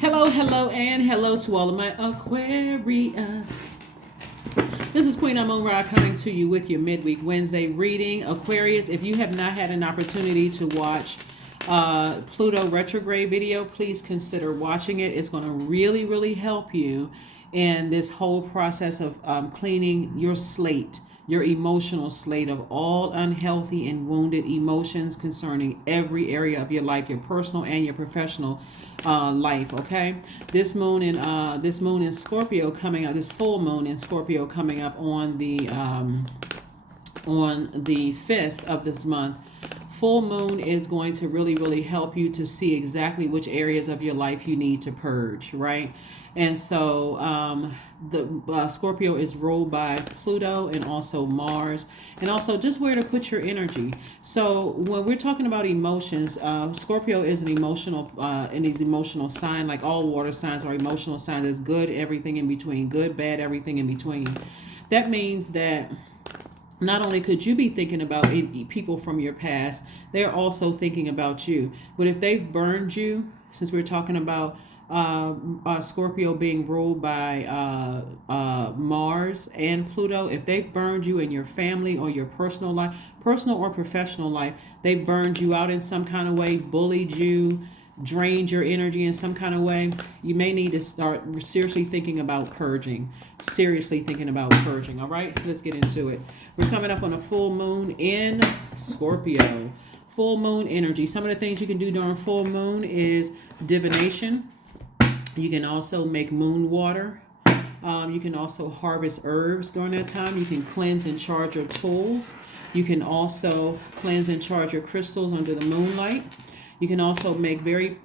Hello, hello, and hello to all of my Aquarius. This is Queen Amon Ra coming to you with your midweek Wednesday reading. Aquarius, if you have not had an opportunity to watch Pluto retrograde video, please consider watching it. It's going to really, really help you in this whole process of cleaning your slate, your emotional slate of all unhealthy and wounded emotions concerning every area of your life, your personal and your professional life. Okay, this moon in Scorpio coming up, this full moon in Scorpio coming up on the 5th of this month. Full moon is going to really, really help you to see exactly which areas of your life you need to purge, right? And so the Scorpio is ruled by Pluto and also Mars, and also just where to put your energy. So when we're talking about emotions, Scorpio is an emotional, and these emotional sign, like all water signs are emotional signs. There's good, everything in between, good, bad, everything in between. That means that not only could you be thinking about people from your past, they're also thinking about you. But if they've burned you, since we're talking about Scorpio being ruled by Mars and Pluto, if they've burned you in your family or your personal life, personal or professional life, they've burned you out in some kind of way, bullied you, drained your energy in some kind of way, you may need to start seriously thinking about purging. Seriously thinking about purging. All right, let's get into it. We're coming up on a full moon in Scorpio. Full moon energy. Some of the things you can do during full moon is divination. You can also make moon water. You can also harvest herbs during that time. You can cleanse and charge your tools. You can also cleanse and charge your crystals under the moonlight. You can also make you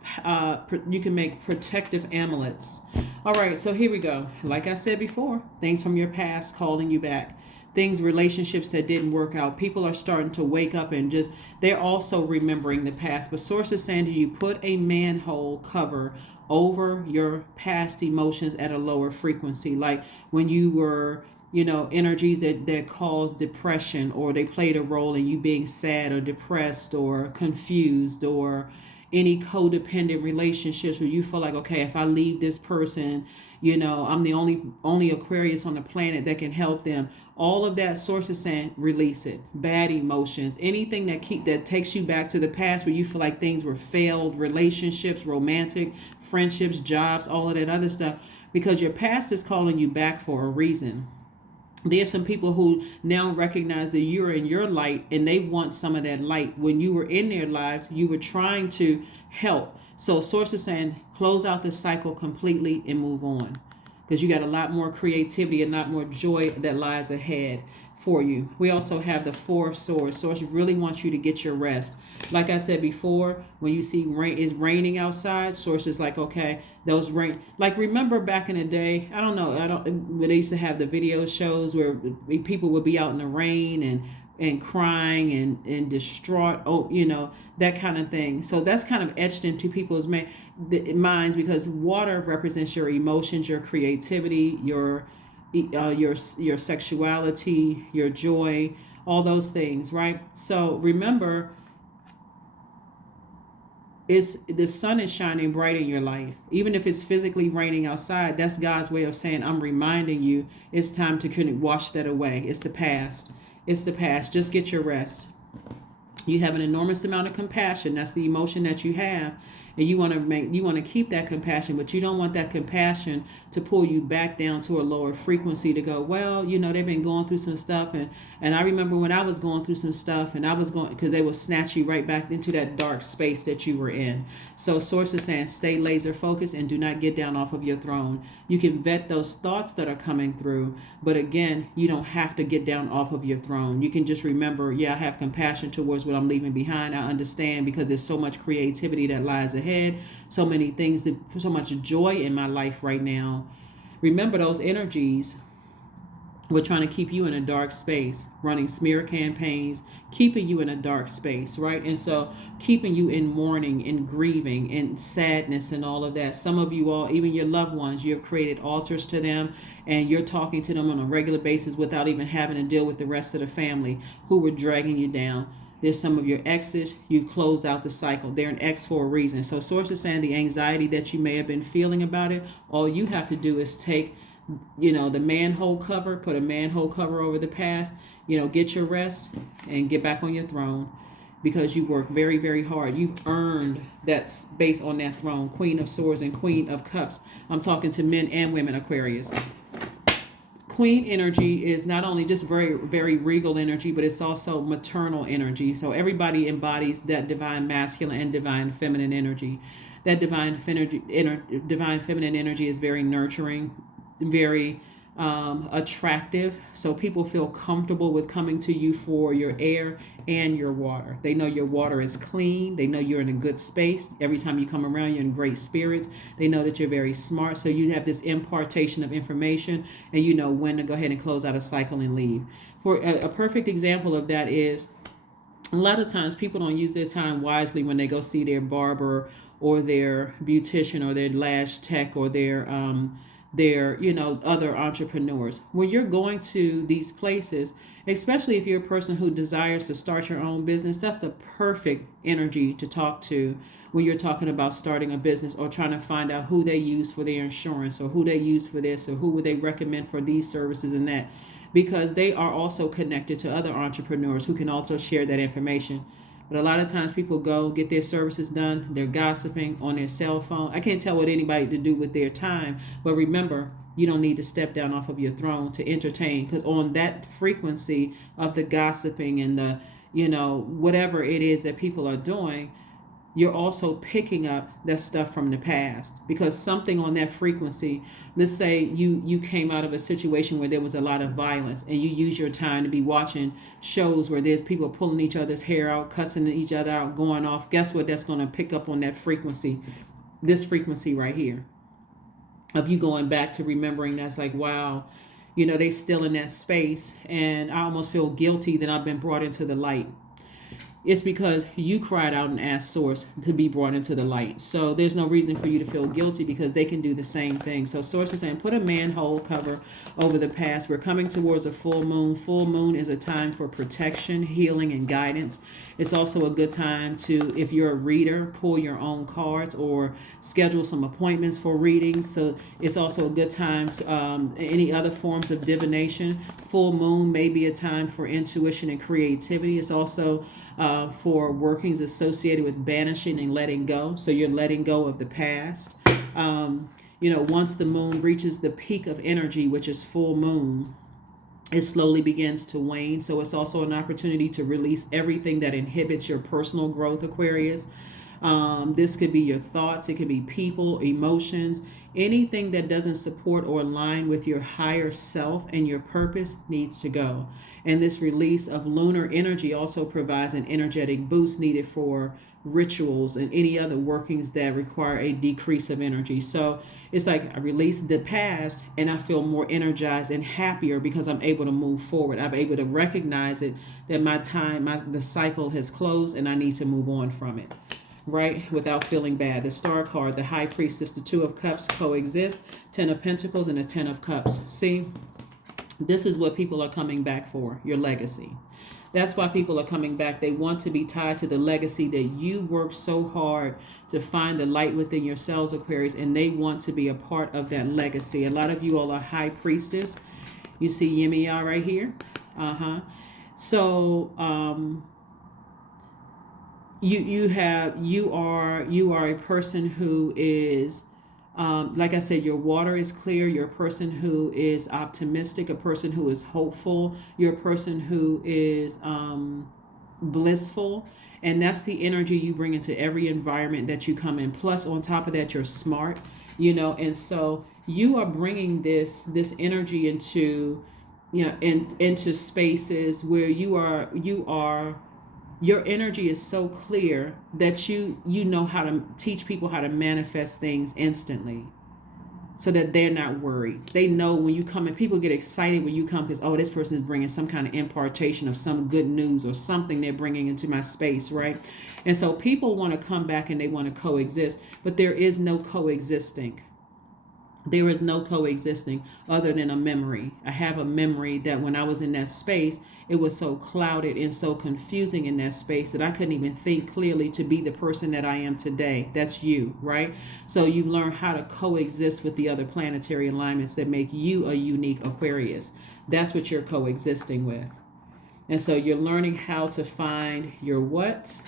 can make protective amulets. All right, so here we go. Like I said before, things from your past calling you back. Things, relationships that didn't work out. People are starting to wake up and they're also remembering the past. But sources saying to you, put a manhole cover over your past emotions at a lower frequency. Like when you were, energies that cause depression, or they played a role in you being sad or depressed or confused, or any codependent relationships where you feel like, okay, if I leave this person, I'm the only Aquarius on the planet that can help them. All of that, sources saying release it. Bad emotions, anything that takes you back to the past where you feel like things were failed relationships, romantic, friendships, jobs, all of that other stuff, because your past is calling you back for a reason. There's some people who now recognize that you're in your light and they want some of that light. When you were in their lives, you were trying to help. So sources saying close out the cycle completely and move on, because you got a lot more creativity and a lot more joy that lies ahead for you. We also have the Four of Swords. Source really wants you to get your rest. Like I said before, when you see rain is raining outside, sources like, okay, those rain. Like, remember back in the day, I don't know, when they used to have the video shows where people would be out in the rain and crying and distraught, that kind of thing. So that's kind of etched into people's minds, because water represents your emotions, your creativity, your sexuality, your joy, all those things, right? So remember, the sun is shining bright in your life. Even if it's physically raining outside, that's God's way of saying, I'm reminding you it's time to wash that away. It's the past. Just get your rest. You have an enormous amount of compassion. That's the emotion that you have. And you want to keep that compassion, but you don't want that compassion to pull you back down to a lower frequency to go, well, they've been going through some stuff. And I remember when I was going through some stuff, and I was going, because they will snatch you right back into that dark space that you were in. So sources saying stay laser focused and do not get down off of your throne. You can vet those thoughts that are coming through, but again, you don't have to get down off of your throne. You can just remember, I have compassion towards what I'm leaving behind. I understand, because there's so much creativity that lies ahead, so many things, so much joy in my life right now. Remember, those energies were trying to keep you in a dark space, running smear campaigns, keeping you in a dark space, right? And so keeping you in mourning and grieving and sadness and all of that. Some of you all, even your loved ones, you have created altars to them, and you're talking to them on a regular basis without even having to deal with the rest of the family who were dragging you down. There's some of your exes. You closed out the cycle. They're an ex for a reason. So source is saying the anxiety that you may have been feeling about it, all you have to do is take, the manhole cover, put a manhole cover over the past, get your rest and get back on your throne, because you work very, very hard. You've earned that space on that throne. Queen of Swords and Queen of Cups. I'm talking to men and women, Aquarius. Queen energy is not only just very, very regal energy, but it's also maternal energy. So everybody embodies that divine masculine and divine feminine energy. That divine feminine energy is very nurturing, very attractive. So people feel comfortable with coming to you for your air and your water. They know your water is clean. They know you're in a good space. Every time you come around, you're in great spirits. They know that you're very smart. So you have this impartation of information, and you know when to go ahead and close out a cycle and leave. For a perfect example of that is, a lot of times people don't use their time wisely when they go see their barber or their beautician or their lash tech or their other entrepreneurs. When you're going to these places, especially if you're a person who desires to start your own business, that's the perfect energy to talk to when you're talking about starting a business or trying to find out who they use for their insurance or who they use for this or who would they recommend for these services and that, because they are also connected to other entrepreneurs who can also share that information. But a lot of times people go get their services done. They're gossiping on their cell phone. I can't tell what anybody to do with their time. But remember, you don't need to step down off of your throne to entertain. Because on that frequency of the gossiping and the, whatever it is that people are doing, you're also picking up that stuff from the past, because something on that frequency, let's say you came out of a situation where there was a lot of violence and you use your time to be watching shows where there's people pulling each other's hair out, cussing each other out, going off. Guess what? That's going to pick up on that frequency, this frequency right here, of you going back to remembering. That's like, wow, they still in that space, and I almost feel guilty that I've been brought into the light. It's because you cried out and asked Source to be brought into the light. So there's no reason for you to feel guilty, because they can do the same thing. So Source is saying, put a manhole cover over the past. We're coming towards a full moon. Full moon is a time for protection, healing, and guidance. It's also a good time to, if you're a reader, pull your own cards or schedule some appointments for readings. So it's also a good time to, any other forms of divination. Full moon may be a time for intuition and creativity. It's also for workings associated with banishing and letting go. So you're letting go of the past. Once the moon reaches the peak of energy, which is full moon, it slowly begins to wane. So it's also an opportunity to release everything that inhibits your personal growth, Aquarius. This could be your thoughts. It could be people, emotions, anything that doesn't support or align with your higher self and your purpose needs to go. And this release of lunar energy also provides an energetic boost needed for rituals and any other workings that require a decrease of energy. So it's like I release the past and I feel more energized and happier because I'm able to move forward. I'm able to recognize it, that the cycle has closed and I need to move on from it, right? Without feeling bad. The Star card, the High Priestess, the Two of Cups coexist, Ten of Pentacles and the Ten of Cups. See, this is what people are coming back for, your legacy. That's why people are coming back. They want to be tied to the legacy that you worked so hard to find the light within yourselves, Aquarius, and they want to be a part of that legacy. A lot of you all are High Priestess. You see Yemiya right here. So you are a person who is like I said, your water is clear. You're a person who is optimistic, a person who is hopeful. You're a person who is blissful. And that's the energy you bring into every environment that you come in. Plus, on top of that, you're smart, and so you are bringing this energy into, into spaces where your energy is so clear that you know how to teach people how to manifest things instantly so that they're not worried. They know when you come and people get excited when you come because, oh, this person is bringing some kind of impartation of some good news or something they're bringing into my space, right? And so people want to come back and they want to coexist, but there is no coexisting. There is no coexisting other than a memory. I have a memory that when I was in that space, it was so clouded and so confusing in that space that I couldn't even think clearly to be the person that I am today. That's you, right? So you've learned how to coexist with the other planetary alignments that make you a unique Aquarius. That's what you're coexisting with. And so you're learning how to find your what?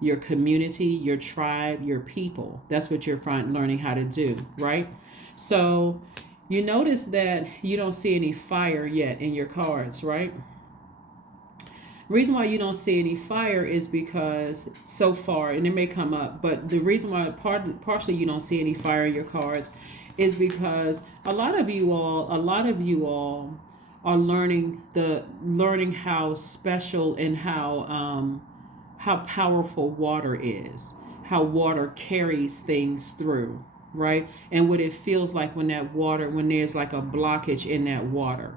Your community, your tribe, your people. That's what you're learning how to do, right? So you notice that you don't see any fire yet in your cards, right? Reason why you don't see any fire is because so far, and it may come up, but the reason why partially you don't see any fire in your cards is because a lot of you all are learning how special and how powerful water is, how water carries things through, right? And what it feels like when there's like a blockage in that water.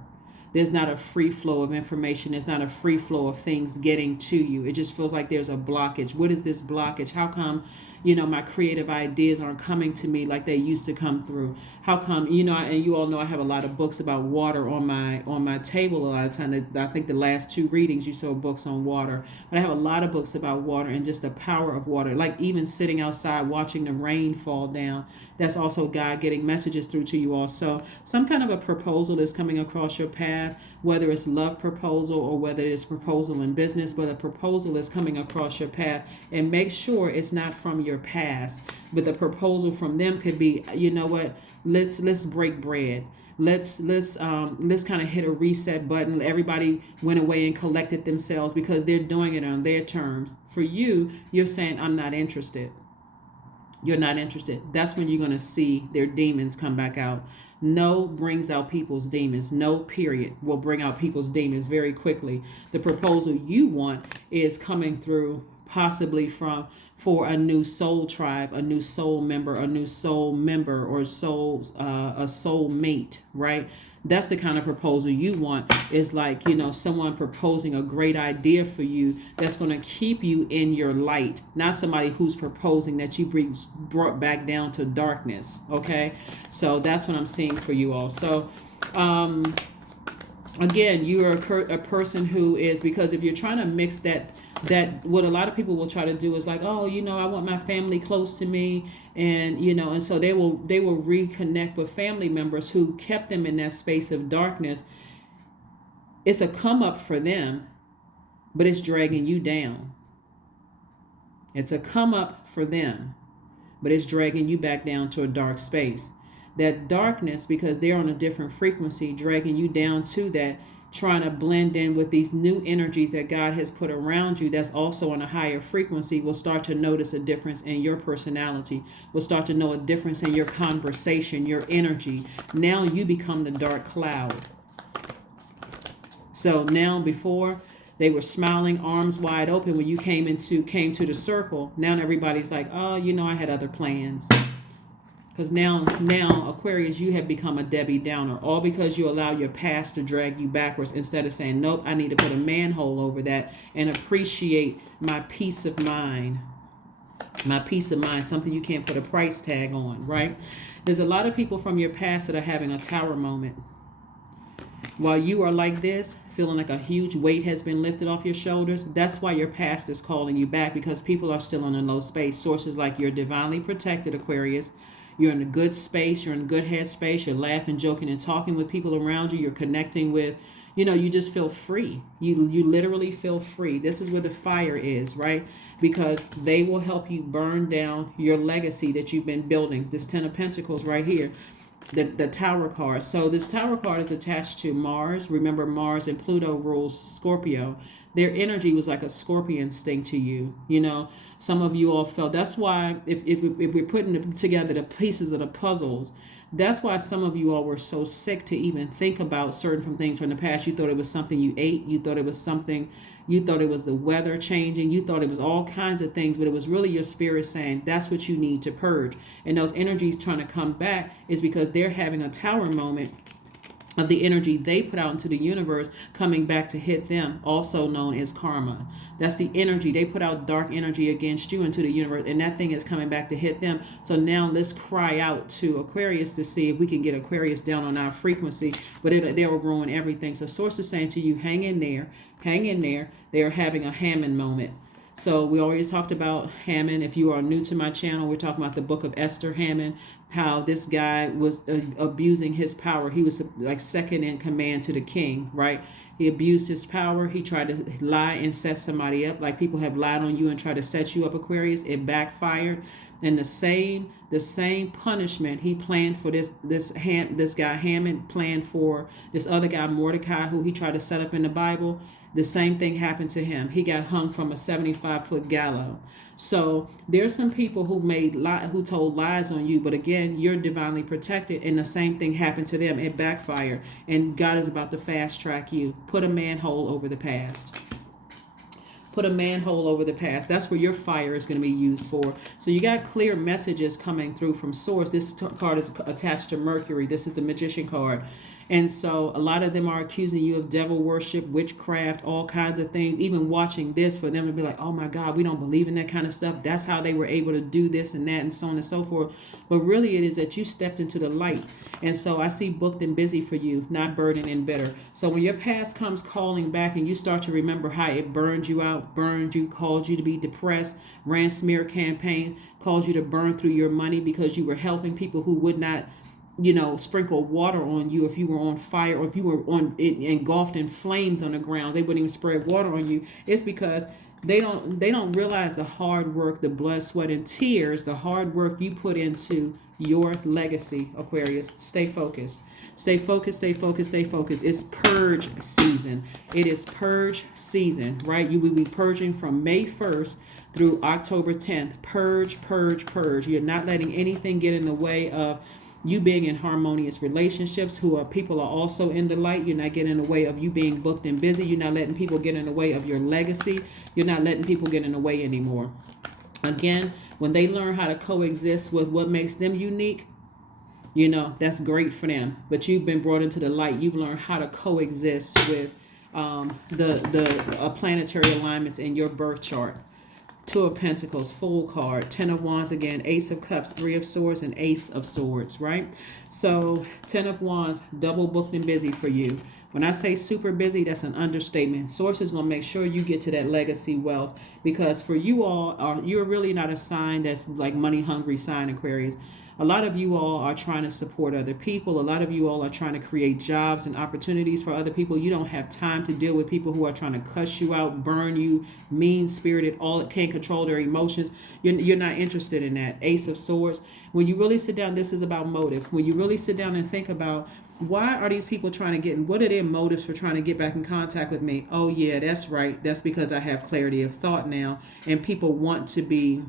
There's not a free flow of information. There's not a free flow of things getting to you. It just feels like there's a blockage. What is this blockage? How come, my creative ideas aren't coming to me like they used to come through? How come, and you all know I have a lot of books about water on my table a lot of time. I think the last 2 readings you saw books on water. But I have a lot of books about water and just the power of water. Like even sitting outside watching the rain fall down. That's also God getting messages through to you all. So some kind of a proposal is coming across your path, whether it's love proposal or whether it's proposal in business, but a proposal is coming across your path. And make sure it's not from your past, but the proposal from them could be, you know what, let's break bread. Let's kind of hit a reset button. Everybody went away and collected themselves because they're doing it on their terms. For you, you're saying, I'm not interested. You're not interested. That's when you're going to see their demons come back out. No brings out people's demons. No, period, will bring out people's demons very quickly. The proposal you want is coming through possibly for a new soul tribe, a new soul member, or a soul mate, right? That's the kind of proposal you want, is like, someone proposing a great idea for you that's going to keep you in your light, not somebody who's proposing that you brought back down to darkness. Okay. So that's what I'm seeing for you all. So, again, you are a person who is, because if you're trying to mix that what a lot of people will try to do is like, oh, I want my family close to me, and so they will reconnect with family members who kept them in that space of darkness. It's a come up for them, but it's dragging you down. It's a come up for them, but it's dragging you back down to a dark space. That darkness, because they're on a different frequency, dragging you down to that, trying to blend in with these new energies that God has put around you that's also on a higher frequency, will start to notice a difference in your personality, will start to know a difference in your conversation, your energy. Now you become the dark cloud. So now, before they were smiling, arms wide open when you came to the circle, now everybody's like, oh, I had other plans. Because now, Aquarius, you have become a Debbie Downer, all because you allow your past to drag you backwards instead of saying, nope, I need to put a manhole over that and appreciate my peace of mind. My peace of mind, something you can't put a price tag on, right? There's a lot of people from your past that are having a tower moment. While you are like this, feeling like a huge weight has been lifted off your shoulders, that's why your past is calling you back, because people are still in a low space. Sources like, you're divinely protected, Aquarius. You're in a good space. You're in a good head space. You're laughing, joking, and talking with people around you. You're connecting with, you just feel free. You literally feel free. This is where the fire is, right? Because they will help you burn down your legacy that you've been building. This 10 of Pentacles right here, the Tower card. So this Tower card is attached to Mars. Remember, Mars and Pluto rules Scorpio. Their energy was like a scorpion sting to you. Some of you all felt. That's why if we're putting together the pieces of the puzzles, that's why some of you all were so sick to even think about certain things from the past. You thought it was something you ate. You thought it was the weather changing. You thought it was all kinds of things, but it was really your spirit saying that's what you need to purge. And those energies trying to come back is because they're having a tower moment of the energy they put out into the universe coming back to hit them, also known as karma. That's the energy they put out, dark energy against you into the universe, and that thing is coming back to hit them. So now let's cry out to Aquarius to see if we can get Aquarius down on our frequency, but they'll ruin everything. So Source is saying to you, hang in there, hang in there. They're having a Hammond moment. So we already talked about Hammond. If you are new to my channel, we're talking about the book of Esther Hammond, how this guy was abusing his power. He was like second in command to the king, right? He abused his power. He tried to lie and set somebody up, like people have lied on you and tried to set you up, Aquarius. It backfired. And the same punishment he planned for this guy Hammond planned for this other guy Mordecai, who he tried to set up in the Bible. The same thing happened to him. He got hung from a 75-foot gallows. So there's some people who told lies on you, but again, you're divinely protected, and the same thing happened to them. It backfired, and God is about to fast track you. Put a manhole over the past. Put a manhole over the past. That's where your fire is going to be used for. So you got clear messages coming through from Source. This card is attached to Mercury. This is the Magician card. And so a lot of them are accusing you of devil worship, witchcraft, all kinds of things. Even watching this, for them to be like, oh my God, we don't believe in that kind of stuff. That's how they were able to do this and that and so on and so forth. But really it is that you stepped into the light. And so I see booked and busy for you, not burdened and bitter. So when your past comes calling back and you start to remember how it burned you out, burned you, called you to be depressed, ran smear campaigns, caused you to burn through your money because you were helping people who would not sprinkle water on you if you were on fire, or if you were engulfed in flames on the ground. They wouldn't even spread water on you. It's because they don't realize the hard work, the blood, sweat, and tears, the hard work you put into your legacy, Aquarius. Stay focused. Stay focused, stay focused, stay focused. It's purge season. It is purge season, right? You will be purging from May 1st through October 10th. Purge, purge, purge. You're not letting anything get in the way of you being in harmonious relationships people are also in the light. You're not getting in the way of you being booked and busy. You're not letting people get in the way of your legacy. You're not letting people get in the way anymore. Again, when they learn how to coexist with what makes them unique, that's great for them. But you've been brought into the light. You've learned how to coexist with the planetary alignments in your birth chart. Two of Pentacles, Fool card, Ten of Wands again, Ace of Cups, Three of Swords, and Ace of Swords, right? So Ten of Wands, double booked and busy for you. When I say super busy, that's an understatement. Source is going to make sure you get to that legacy wealth, because for you all, you're really not a sign that's like money hungry sign, Aquarius. A lot of you all are trying to support other people. A lot of you all are trying to create jobs and opportunities for other people. You don't have time to deal with people who are trying to cuss you out, burn you, mean-spirited, all can't control their emotions. You're not interested in that. Ace of Swords. When you really sit down, this is about motive. When you really sit down and think about, why are these people trying to get, and what are their motives for trying to get back in contact with me? Oh yeah, that's right. That's because I have clarity of thought now, and people want to be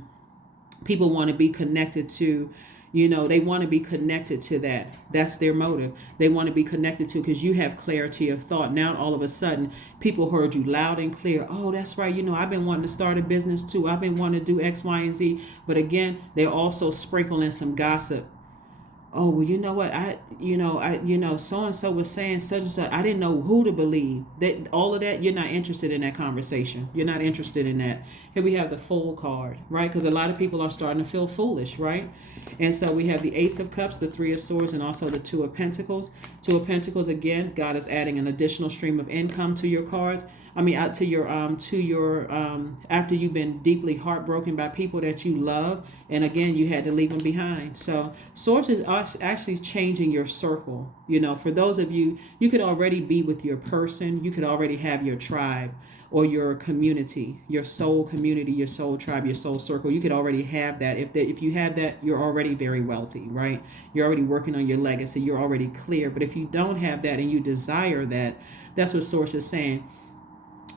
connected to, they want to be connected to that. That's their motive. They want to be connected to, because you have clarity of thought. Now, all of a sudden, people heard you loud and clear. Oh, that's right. I've been wanting to start a business too. I've been wanting to do X, Y, and Z. But again, they're also sprinkling some gossip. Oh, well, you know what? So-and-so was saying such and such. I didn't know who to believe. That all of that, you're not interested in that conversation. You're not interested in that. Here we have the Fool card, right? Because a lot of people are starting to feel foolish, right? And so we have the Ace of Cups, the Three of Swords, and also the Two of Pentacles. Two of Pentacles, again, God is adding an additional stream of income to your cards. After you've been deeply heartbroken by people that you love, and again, you had to leave them behind. So Source is actually changing your circle. For those of you, you could already be with your person. You could already have your tribe or your community, your soul community, your soul tribe, your soul circle. You could already have that. If you have that, you're already very wealthy, right? You're already working on your legacy. You're already clear. But if you don't have that and you desire that, that's what Source is saying.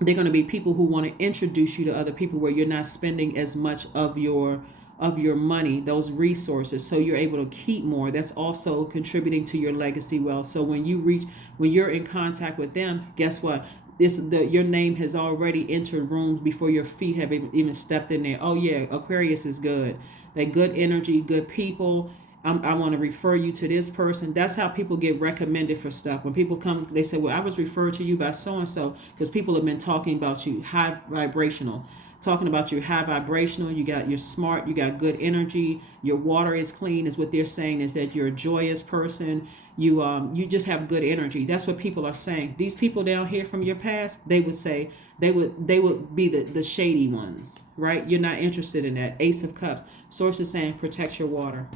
They're going to be people who want to introduce you to other people where you're not spending as much of your money, those resources, so you're able to keep more. That's also contributing to your legacy wealth. So when you're in contact with them, guess what? Your name has already entered rooms before your feet have even stepped in there. Oh yeah, Aquarius is good. They good energy, good people. I want to refer you to this person. That's how people get recommended for stuff. When people come, they say, well, I was referred to you by so-and-so because people have been talking about you high vibrational, talking about you high vibrational. You're smart, you got good energy, your water is clean, is what they're saying, is that you're a joyous person. You just have good energy. That's what people are saying. These people down here from your past, they would say, they would be the shady ones, right? You're not interested in that. Ace of Cups. Source is saying protect your water.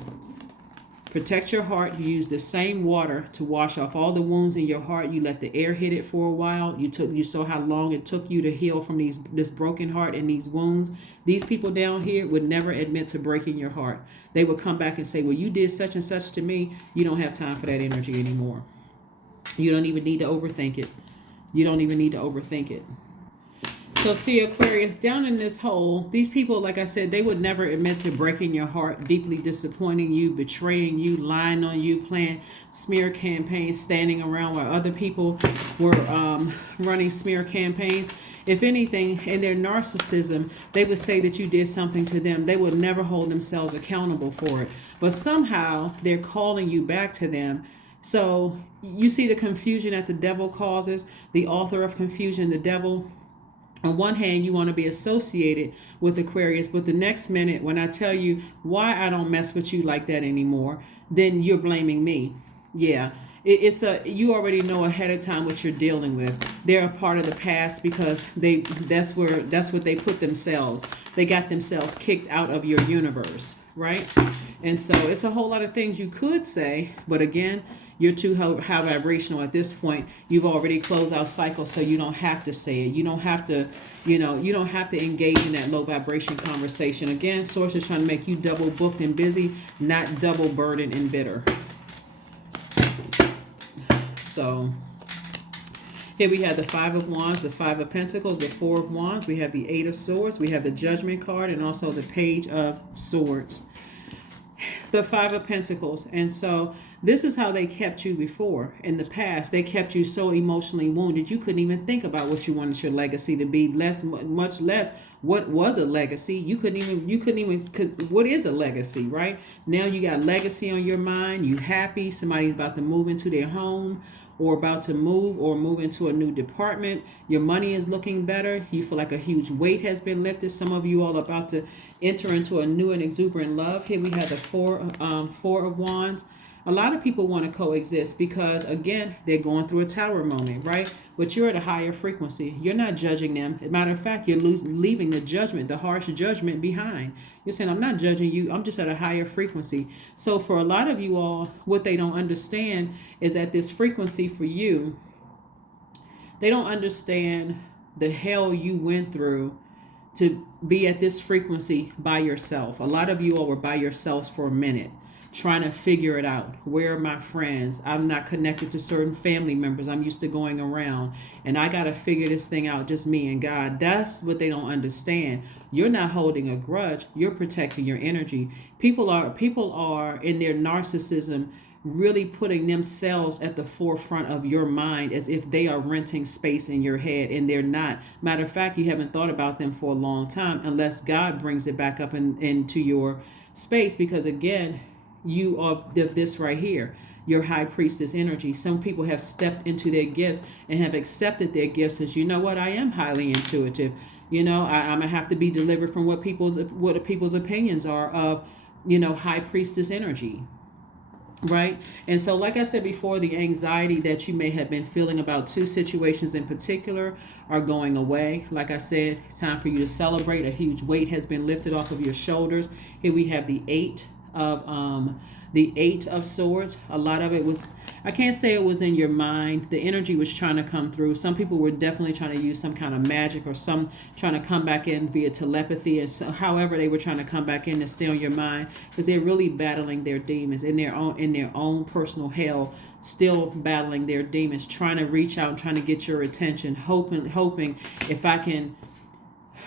Protect your heart. You use the same water to wash off all the wounds in your heart. You let the air hit it for a while. You saw how long it took you to heal from this broken heart and these wounds. These people down here would never admit to breaking your heart. They would come back and say, well, you did such and such to me. You don't have time for that energy anymore. You don't even need to overthink it. You don't even need to overthink it. So see, Aquarius, down in this hole, these people, like I said, they would never admit to breaking your heart, deeply disappointing you, betraying you, lying on you, playing smear campaigns, standing around while other people were running smear campaigns. If anything, in their narcissism, they would say that you did something to them. They would never hold themselves accountable for it. But somehow they're calling you back to them. So you see the confusion that the devil causes, the author of confusion, the devil. On one hand, you want to be associated with Aquarius, but the next minute, when I tell you why I don't mess with you like that anymore, then you're blaming me. Yeah, you already know ahead of time what you're dealing with. They're a part of the past because that's what they put themselves. They got themselves kicked out of your universe, right? And so it's a whole lot of things you could say, but again, you're too high vibrational at this point. You've already closed out cycle, so you don't have to say it. You don't have to, you don't have to engage in that low vibration conversation. Again, source is trying to make you double booked and busy, not double burdened and bitter. So here we have the Five of Wands, the Five of Pentacles, the Four of Wands. We have the Eight of Swords. We have the Judgment card and also the Page of Swords. The Five of Pentacles. And so this is how they kept you before. In the past, they kept you so emotionally wounded, you couldn't even think about what you wanted your legacy to be, much less what was a legacy. You couldn't even, what is a legacy, right? Now you got legacy on your mind. You happy. Somebody's about to move into their home or about to move into a new department. Your money is looking better. You feel like a huge weight has been lifted. Some of you all about to enter into a new and exuberant love. Here we have the Four of Wands. A lot of people want to coexist because, again, they're going through a tower moment, right? But you're at a higher frequency. You're not judging them. As a matter of fact, you're leaving the judgment, the harsh judgment behind. You're saying, I'm not judging you. I'm just at a higher frequency. So for a lot of you all, what they don't understand is that this frequency for you, they don't understand the hell you went through to be at this frequency by yourself. A lot of you all were by yourselves for a minute, trying to figure it out. Where are my friends? I'm not connected to certain family members. I'm used to going around and I got to figure this thing out, just me and God. That's what they don't understand. You're not holding a grudge. You're protecting your energy. People are in their narcissism really putting themselves at the forefront of your mind as if they are renting space in your head, and they're not. Matter of fact, you haven't thought about them for a long time unless God brings it back up into your space, because again, you are this right here, your high priestess energy. Some people have stepped into their gifts and have accepted their gifts as, you know what, I am highly intuitive. I'm gonna have to be delivered from what people's opinions are of, high priestess energy. Right. And so, like I said before, the anxiety that you may have been feeling about two situations in particular are going away. Like I said, it's time for you to celebrate. A huge weight has been lifted off of your shoulders. Here we have the Eight of Swords. A lot of it was, I can't say it was in your mind. The energy was trying to come through. Some people were definitely trying to use some kind of magic, or some trying to come back in via telepathy, and so, however they were trying to come back in to stay on your mind, because they're really battling their demons in their own personal hell, still battling their demons, trying to reach out and trying to get your attention, hoping if I can.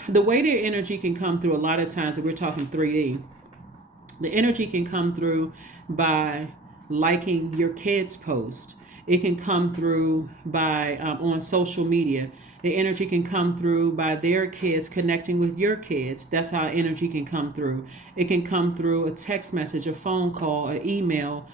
The way their energy can come through a lot of times, if we're talking 3D, the energy can come through by liking your kids' post. It can come through by on social media. The energy can come through by their kids connecting with your kids. That's how energy can come through. It can come through a text message, a phone call, an email.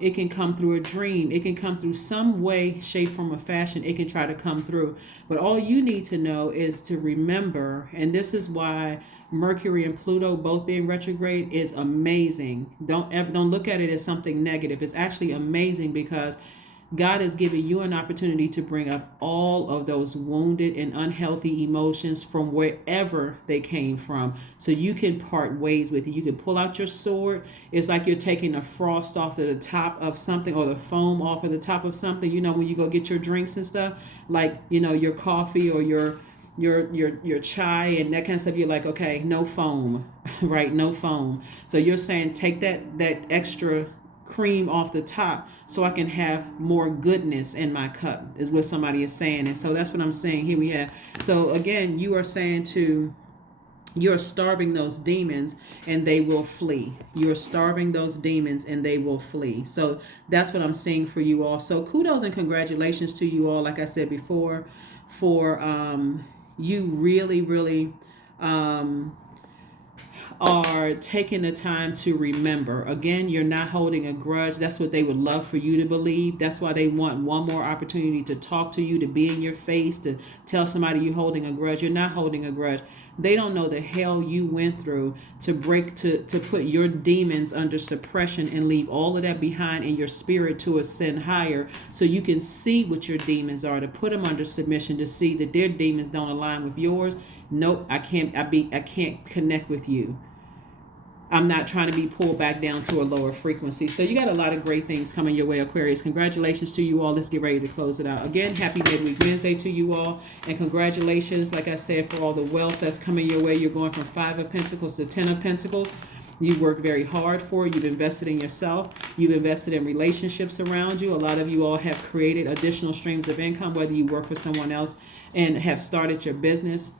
It can come through a dream. It can come through some way, shape, form, or fashion. It can try to come through. But all you need to know is to remember, and this is why Mercury and Pluto both being retrograde is amazing. Don't look at it as something negative. It's actually amazing because God has given you an opportunity to bring up all of those wounded and unhealthy emotions from wherever they came from. So you can part ways with it. You can pull out your sword. It's like you're taking the frost off of the top of something, or the foam off of the top of something. You know, when you go get your drinks and stuff, like, you know, your coffee or your chai and that kind of stuff. You're like, okay, no foam, right? No foam. So you're saying take that extra cream off the top so I can have more goodness in my cup, is what somebody is saying. And so that's what I'm saying. Here we have. So again, you are saying you're starving those demons and they will flee. You're starving those demons and they will flee. So that's what I'm saying for you all. So kudos and congratulations to you all, like I said before, for you really are taking the time to remember. Again, you're not holding a grudge. That's what they would love for you to believe. That's why they want one more opportunity to talk to you, to be in your face, to tell somebody you're holding a grudge. You're not holding a grudge. They don't know the hell you went through to put your demons under suppression and leave all of that behind in your spirit to ascend higher, so you can see what your demons are, to put them under submission, to see that their demons don't align with yours. Nope, I can't connect with you. I'm not trying to be pulled back down to a lower frequency. So you got a lot of great things coming your way, Aquarius. Congratulations to you all. Let's get ready to close it out. Again, happy Midweek Wednesday to you all. And congratulations, like I said, for all the wealth that's coming your way. You're going from 5 of Pentacles to 10 of Pentacles. You work very hard for it. You've invested in yourself. You've invested in relationships around you. A lot of you all have created additional streams of income, whether you work for someone else and have started your business.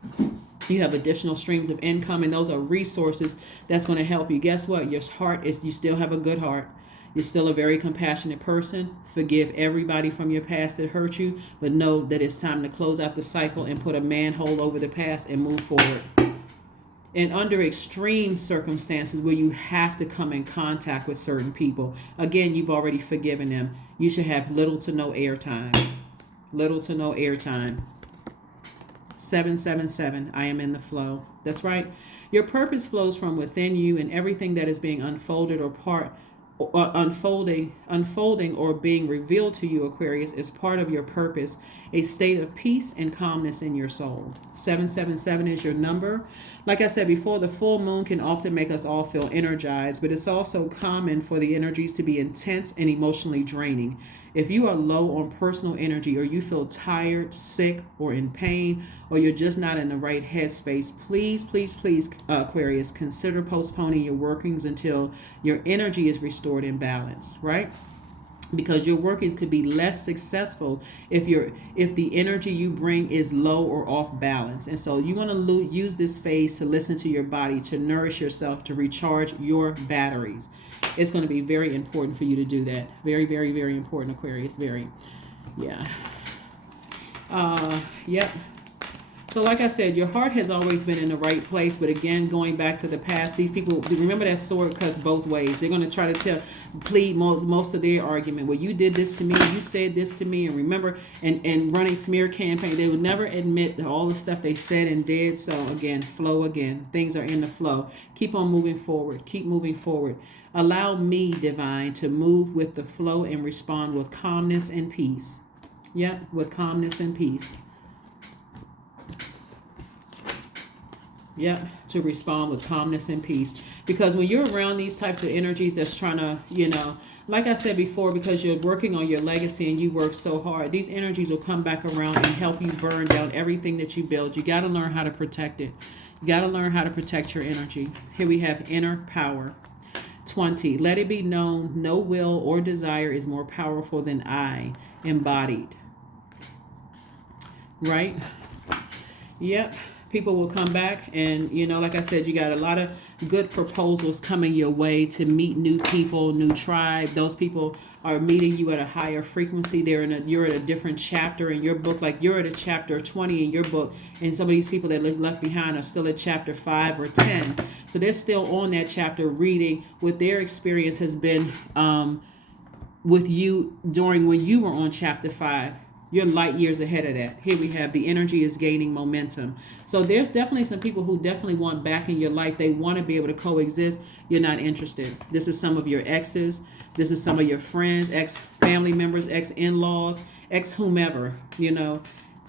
You have additional streams of income, and those are resources that's going to help you. Guess what? Your heart is, you still have a good heart. You're still a very compassionate person. Forgive everybody from your past that hurt you, but know that it's time to close out the cycle and put a manhole over the past and move forward. And under extreme circumstances where you have to come in contact with certain people, again, you've already forgiven them. You should have little to no airtime. Little to no airtime. 777, I am in the flow. That's right. Your purpose flows from within you, and everything that is being unfolded or unfolding or being revealed to you, Aquarius, is part of your purpose, a state of peace and calmness in your soul. 777 is your number. Like I said before, the full moon can often make us all feel energized, but it's also common for the energies to be intense and emotionally draining. If you are low on personal energy, or you feel tired, sick, or in pain, or you're just not in the right headspace, please, Aquarius, consider postponing your workings until your energy is restored in balance, right? Because your workings could be less successful if the energy you bring is low or off balance. And so you want to use this phase to listen to your body, to nourish yourself, to recharge your batteries. It's going to be very important for you to do that. Very, very, very important, Aquarius. Very. Yeah. Yep. So like I said, your heart has always been in the right place. But again, going back to the past, these people, remember that sword cuts both ways. They're going to try to plead most of their argument. Well, you did this to me. You said this to me. And remember, and running smear campaign, they would never admit to all the stuff they said and did. So again, flow again. Things are in the flow. Keep on moving forward. Keep moving forward. Allow me, divine, to move with the flow and respond with calmness and peace. Yeah, with calmness and peace. Yeah, to respond with calmness and peace. Because when you're around these types of energies that's trying to, like I said before, because you're working on your legacy and you work so hard, these energies will come back around and help you burn down everything that you build. You got to learn how to protect it. You got to learn how to protect your energy. Here we have inner power. 20. Let it be known, no will or desire is more powerful than I, embodied. Right? Yep. People will come back and, like I said, you got a lot of good proposals coming your way to meet new people, new tribe. Those people are meeting you at a higher frequency. You're at a different chapter in your book. Like you're at a chapter 20 in your book, and some of these people that left behind are still at chapter 5 or 10. So they're still on that chapter reading what their experience has been with you during when you were on chapter 5. You're light years ahead of that. Here we have the energy is gaining momentum. So there's definitely some people who definitely want back in your life. They want to be able to coexist. You're not interested. This is some of your exes. This is some of your friends, ex-family members, ex-in-laws, ex-whomever,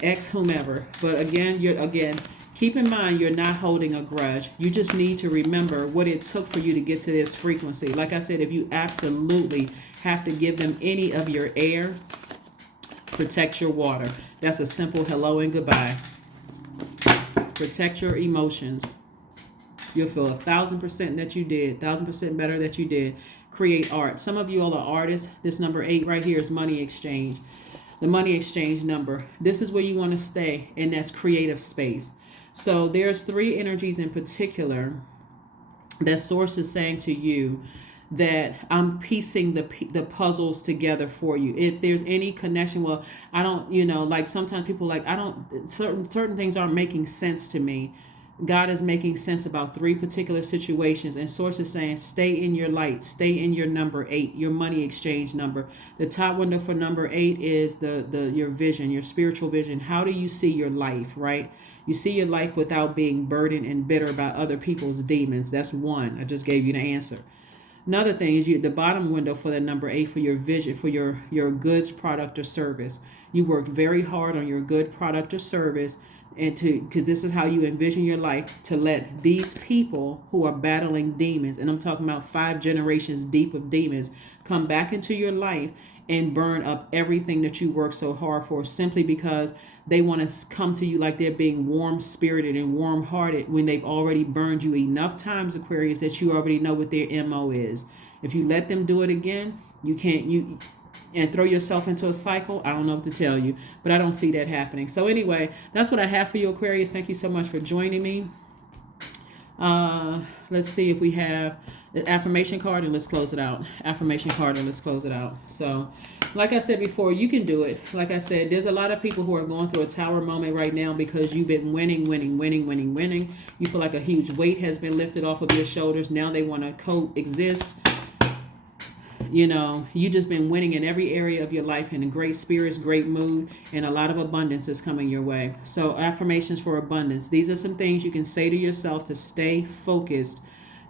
ex-whomever. But again, keep in mind, you're not holding a grudge. You just need to remember what it took for you to get to this frequency. Like I said, if you absolutely have to give them any of your air, protect your water. That's a simple hello and goodbye. Protect your emotions. You'll feel 1,000% that you did, 1,000% better that you did. Create art. Some of you all are artists. This number 8 right here is money exchange. The money exchange number. This is where you want to stay, and that's creative space. So there's 3 energies in particular that source is saying to you that I'm piecing the puzzles together for you. If there's any connection, well, I don't, like sometimes people like, I don't, certain things aren't making sense to me. God is making sense about 3 particular situations, and source is saying, stay in your light, stay in your number 8, your money exchange number. The top window for number 8 is your vision, your spiritual vision. How do you see your life, right? You see your life without being burdened and bitter about other people's demons. That's 1. I just gave you the answer. Another thing is the bottom window for the number 8 for your vision, for your goods, product, or service. You worked very hard on your good product or service, and because this is how you envision your life, to let these people who are battling demons, and I'm talking about 5 generations deep of demons, come back into your life and burn up everything that you worked so hard for, simply because they want to come to you like they're being warm-spirited and warm-hearted when they've already burned you enough times, Aquarius, that you already know what their MO is. If you let them do it again, and throw yourself into a cycle, I don't know what to tell you, but I don't see that happening. So anyway, that's what I have for you, Aquarius. Thank you so much for joining me. Let's see if we have the affirmation card, and let's close it out. Affirmation card, and let's close it out. So, like I said before, you can do it. Like I said, there's a lot of people who are going through a tower moment right now because you've been winning. You feel like a huge weight has been lifted off of your shoulders. Now they want to coexist. You just been winning in every area of your life, in great spirits, great mood, and a lot of abundance is coming your way. So affirmations for abundance. These are some things you can say to yourself to stay focused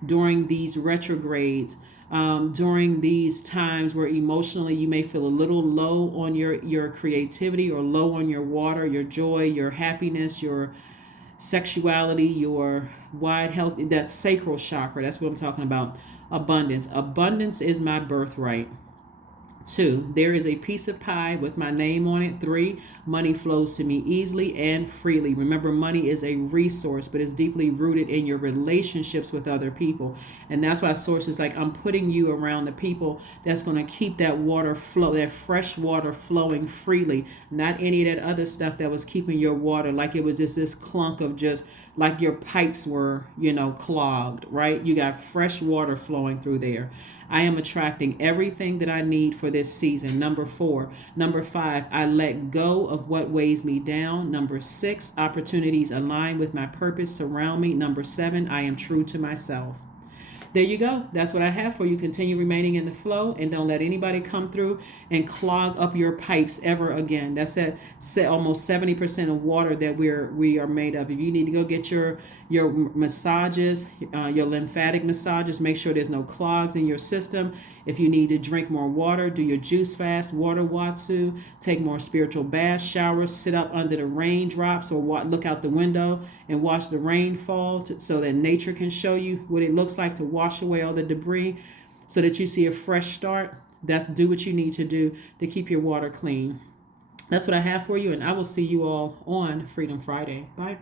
during these retrogrades, during these times where emotionally you may feel a little low on your creativity, or low on your water, your joy, your happiness, your sexuality, your wide health, that sacral chakra. That's what I'm talking about. Abundance. Abundance is my birthright. 2, there is a piece of pie with my name on it. 3, money flows to me easily and freely. Remember, money is a resource, but it's deeply rooted in your relationships with other people. And that's why source is like, I'm putting you around the people that's going to keep that water flow, that fresh water flowing freely. Not any of that other stuff that was keeping your water like it was just this clunk of just like your pipes were, clogged, right? You got fresh water flowing through there. I am attracting everything that I need for this season. Number 4. Number 5, I let go of what weighs me down. Number 6, opportunities align with my purpose surround me. Number 7, I am true to myself. There you go. That's what I have for you. Continue remaining in the flow, and don't let anybody come through and clog up your pipes ever again. That's at almost 70% of water that we are made of. If you need to go get your massages, your lymphatic massages, make sure there's no clogs in your system. If you need to drink more water, do your juice fast, water watsu, take more spiritual baths, showers, sit up under the raindrops, or look out the window and watch the rain fall so that nature can show you what it looks like to wash away all the debris so that you see a fresh start. Do what you need to do to keep your water clean. That's what I have for you, and I will see you all on Freedom Friday. Bye.